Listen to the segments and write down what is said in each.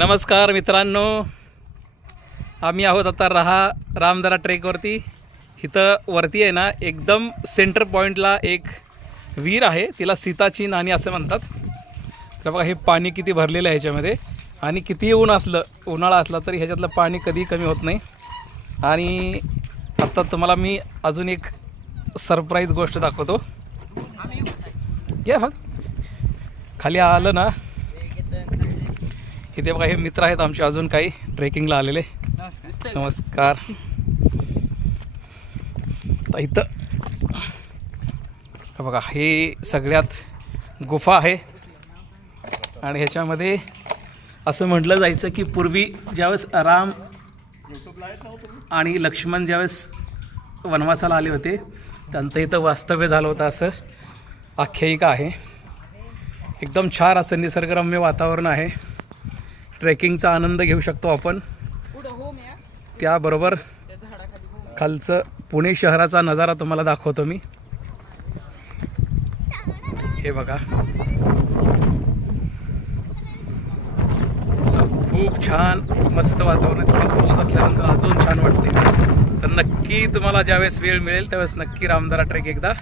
नमस्कार मित्रांनो, आम्ही आहोत आता रामदरा ट्रेकवरती. इथं वरती आहे ना, एकदम सेंटर पॉईंटला एक विहीर आहे, तिला सीताची नाणी असं म्हणतात. तर बघा हे पाणी किती भरलेलं आहे ह्याच्यामध्ये, आणि कितीही उन्हाळा असला तरी ह्याच्यातलं पाणी कधी कमी होत नाही. आणि आता तुम्हाला मी अजून एक सरप्राईज गोष्ट दाखवतो. या बघ खाली आलं ना, इथे बघा हे मित्र आहेत आमचे अजून काही ट्रेकिंगला आलेले. नमस्कार. इथं बघा हे सगळ्यात गुफा आहे, आणि ह्याच्यामध्ये असं म्हटलं जायचं की पूर्वी ज्यावेळेस राम आणि लक्ष्मण ज्यावेळेस वनवासाला आले होते, त्यांचं इथं वास्तव्य झालं होतं असं आख्यायिका आहे. एकदम छान असं निसर्गरम्य वातावरण आहे. ट्रेकिंगचा आनंद घेऊ शकतो आपण. त्याबरोबर खालचं पुणे शहराचा नजारा तुम्हाला दाखवतो मी. हे बघा असं खूप छान मस्त वातावरण आहे. पाऊस असल्यानंतर अजून छान वाटते. तर नक्की तुम्हाला ज्यावेळेस वेळ मिळेल त्यावेळेस नक्की रामदरा ट्रेक एकदा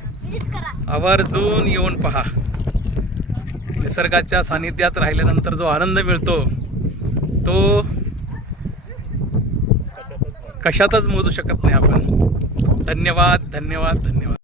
आवर्जून येऊन पहा. निसर्गाच्या सानिध्यात राहिल्यानंतर जो आनंद मिळतो तो कशातच मोजू शकत नाही आपण. धन्यवाद धन्यवाद धन्यवाद.